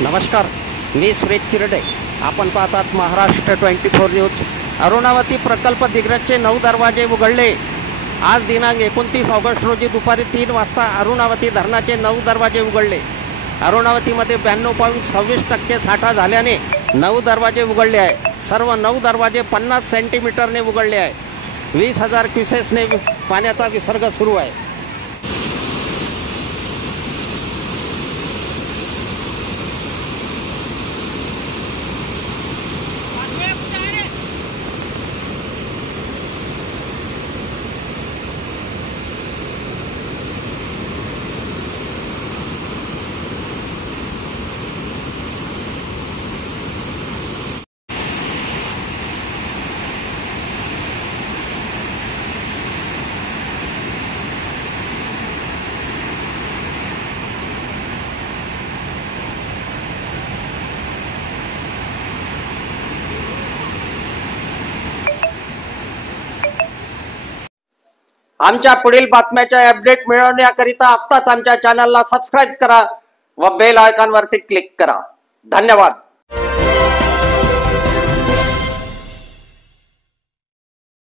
नमस्कार, मी सुरेश चिरडे. आपण पाहतात महाराष्ट्र 24 न्यूज. अरुणावती प्रकल्प दिग्रजचे 9 दरवाजे उघडले. आज दिनांक 29 ऑगस्ट रोजी दुपारी 3 वाजता अरुणावती धरणाचे 9 दरवाजे उघडले. अरुणावतीमध्ये 92.26% साठा झाल्याने 9 दरवाजे उघडले आहे. सर्व 9 दरवाजे 50 सेंटीमीटरने उघडले आहे. 20,000 क्युसेसने पाण्याचा विसर्ग सुरू आहे. आमच्या पुढील बातम्याचे अपडेट मिळवण्याकरिता आत्ताच आमच्या चॅनलला सबस्क्राइब करा व बेल आयकॉनवरती क्लिक करा. धन्यवाद.